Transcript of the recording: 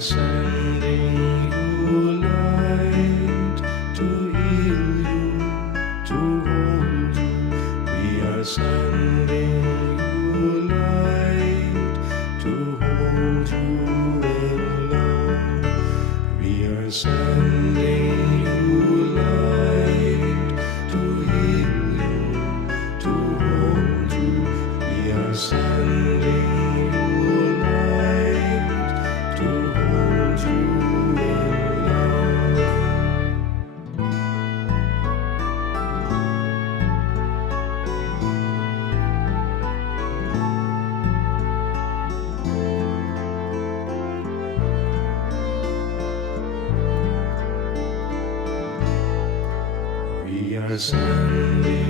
are sending you light to heal you, to hold you. We are sending you light to hold you in love. We are sending you light to heal you, to hold you. We are sending you light to hold you in love. We are sending